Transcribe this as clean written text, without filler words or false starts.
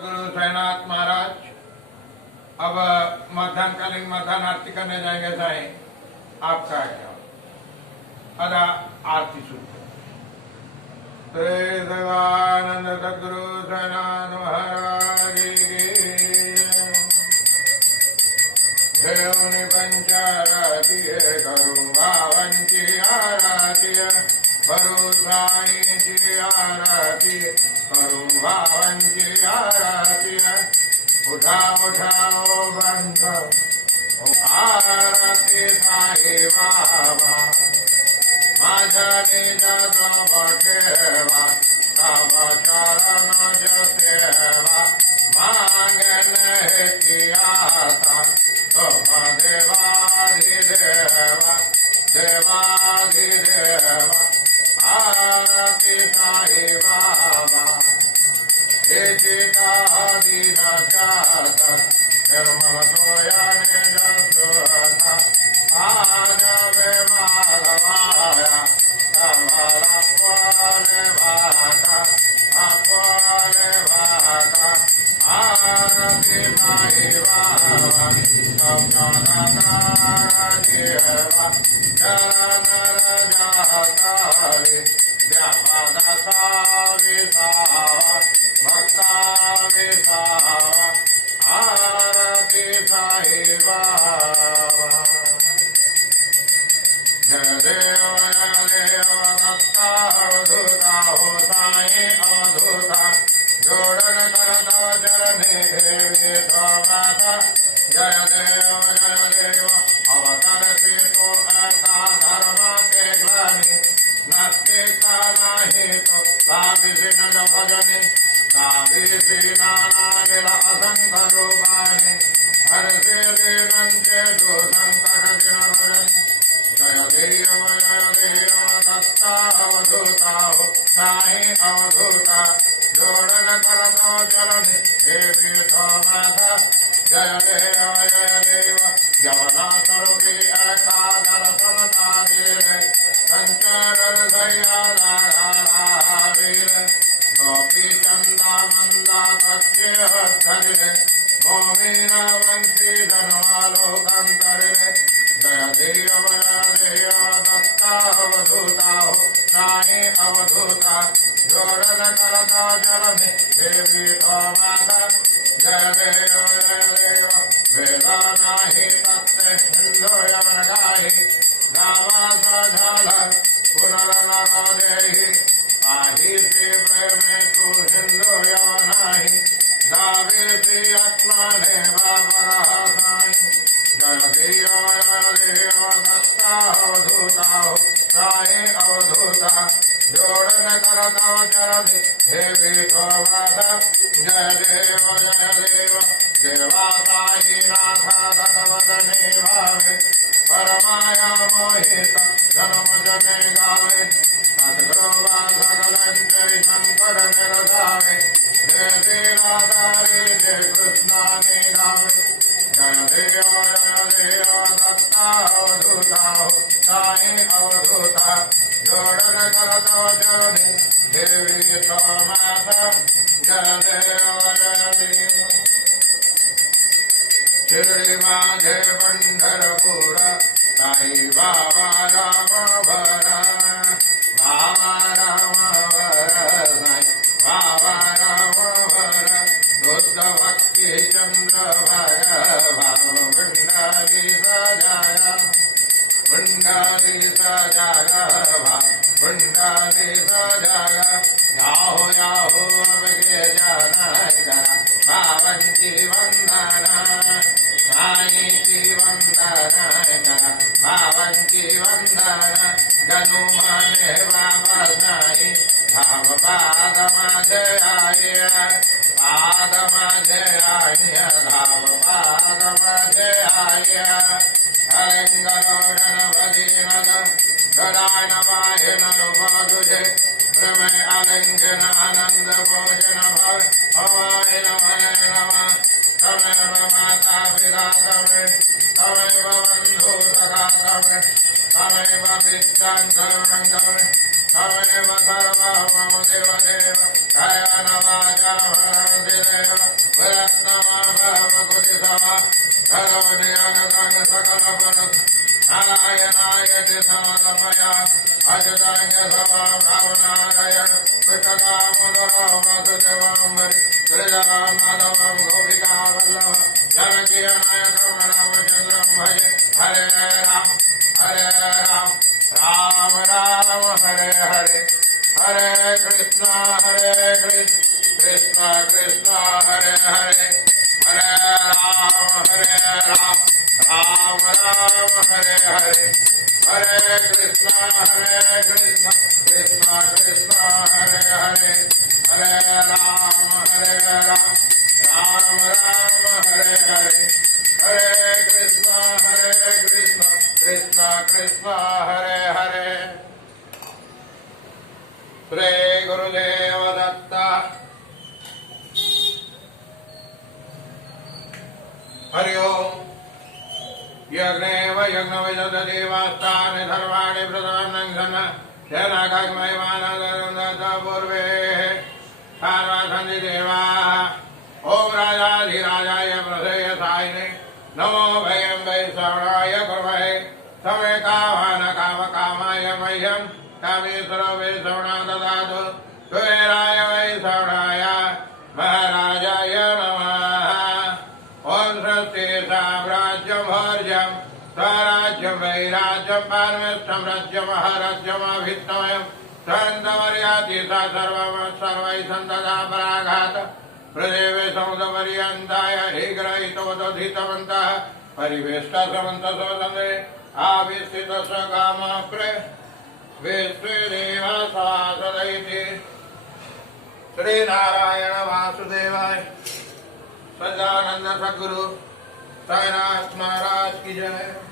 गुरु साईनाथ महाराज अब मध्यान्हकालीन मध्यान्ह आरती करने जाएंगे। साईं आपका क्या अदा आरती शुरू। श्री देवानंद सदगुरु साईनाथ महाराज की देवनी पंचारती करूँ भावंची आरती करूँ साईं जी आरती करूँ भावंची आरती उठा उठाओ बंध आरती साई बाबा माझ्या निज बठेवा तव चरण सेवा मांगन हेतियाता तुम देवाधिदेवा देवाधिदेवा आरती साई बाबा निर्मल सोयाने जसोथा आज वे माधवाया तमरा अपने भागा अपने भागा आरती साई बाबा जीवा चरण जातारी व्यापदा विधावा भक्ता विधावा आरती साई बाबा जय देव दत्ता अवधूता हो साई अवधूता जोड़न करता चरणे देवी माता जय देव अवतर से तो ऐसा धर्म के ग्लानि नास्तिकता नहीं तो साविसी न भजनी साविसी नाना लीला असंख रूपाणि हर से दीनंजे दो संकट दिन भजनी जय देव दत्ता अवधूता हो साई अवधूता जोड़न करता चरण देवी माता जय देव यवना स्वरूपी एकादर समतादिले संचरण दयावीर गोपी चंदा मंदा तस्य धरिले मोमीना वंशी धनवालोकंतरिले जय देव दत्ता अवधूता हो साई अवधूता जोड़न करता चरण देवी माता जय देव वेदा नाही तत्ते सिंधु यमन गाही गावास झाल पुनर्नवदेहि पाहि श्री प्रेमे तु सिंधु यमनाहि दावे श्री आत्मने बाबरः साई जय देव दत्ता अवधूता हो साई अवधूता जोड़न करता चरण देवी माता जय देव देवा साई नाथ तदवदने भावे परमाया मोहित जन्म जने गावे सद्गुरुवा सकलंजय संकट निरसावे जय श्रीराधारी जय कृष्णाने गावे जय देव दत्ता अवधूता हो साई अवधूता जोड़न करता चरण देवी माता जय देव शिरडी माझे पंढरपूर साई बाबा राम भर बाबा राम भर साई बाबा राम भर बुद्ध भक्ति चंद्र भर भाव कुंडली सजाया कुंडली सजागा भाव कुंडली सजागा याहो याहो अब के जाना करा भावन की वंदना साई की वंदना करा भावन की वंदना जनु माने बाबा साई भाव पाद माझे आय पाद माझे आय धाव पाद माझे आय अलंगरोडन भदीनद गदान वाहिन रूपे प्रमे अलंघन आनंद भोजन भव हवाय नमः नमः तमेव माता पिता तमेव बंधु सखा तमेव विद्यां करुणं तमेव सर्वं मम देव देव दयान वाचा भरति देव यति समर्पया अजदांग सभा भावनारायण कृष्णदामोदर वासुदेवांबरि श्रीधरं माधवं गोपिका वल्लभ जानकी नायकं रामचन्द्रं भजे हरे राम राम राम हरे हरे हरे कृष्ण कृष्ण कृष्ण हरे हरे हरे राम राम राम हरे हरे हरे कृष्ण कृष्ण कृष्ण हरे हरे हरे राम राम हरे हरे हरे कृष्ण कृष्ण कृष्ण हरे हरे श्री गुरुदेव दत्त हरि ओम यज्ञेव यज्ञविदध देवास्तानि सर्वाणि प्रथमं शनाकाग्मयमानदरुन्दत पूर्वे सर्वसन्धि देवाः ओम राजाधिराजाय प्रसेयसायिने नमो भयं वै श्रवणाय कुर्महे समे कामान कामकामाय मह्यं कामेश्वर वै श्रवणा ददातु कुबेराय वै श्रवणाय महाराजाय नमः ओम स्वस्ति साम्राज्यं भर्जं स्वराज्यं वैराज्यं पारमेष्ठं राज्यमहाराज्यमभिष्टमयं सन्तमर्याति स सर्वैः सन्तदा पराघात प्रदेवे समुद्रपर्यन्ताय हीग्रहितवदधितवन्तः परिवेष्टसमन्तसोदने आविष्टितस्वकामः विश्वे देवासासदैति श्रीनारायण वासुदेवाय सदानंद सद्गुरु साईनाथ महाराज की जय।